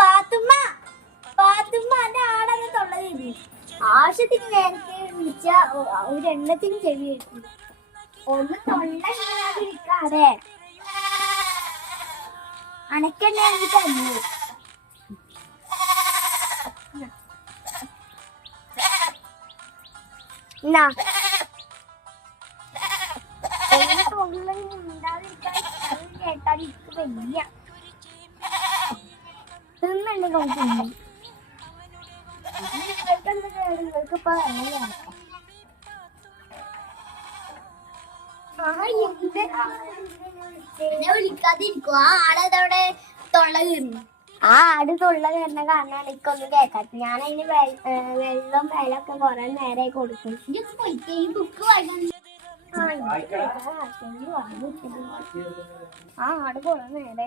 പാത്തുമ്മ പാത്തുമ്മ എന്റെ ആടൊക്കെ തൊള്ളതിരുന്നു ആവശ്യത്തിന് നേരത്തെ വിളിച്ച ഒരെണ്ണത്തിന് ചെവി കിട്ടി. ഒന്ന് തൊള്ളാതിരിക്കാതെ അനക്കെന്നെ എനിക്ക് തന്നു. എന്നാ കേട്ടാൽ വയ്യ. തിന്നുണ്ടെങ്കിൽ തിന്നും നിങ്ങൾക്ക് വിളിക്കാതിരിക്കും. ആ ആടതവിടെ തൊള്ള കീറുന്നു. ആ ആട് തൊള്ള കയറുന്ന കാരണമാണ് എനിക്കൊന്നും കേൾക്കാത്ത ഞാൻ അതിന് വെള്ളം വെള്ളമൊക്കെ കുറെ നേരെ കൊടുക്കും ബുക്ക് ആ ആട് കുറെ നേരെ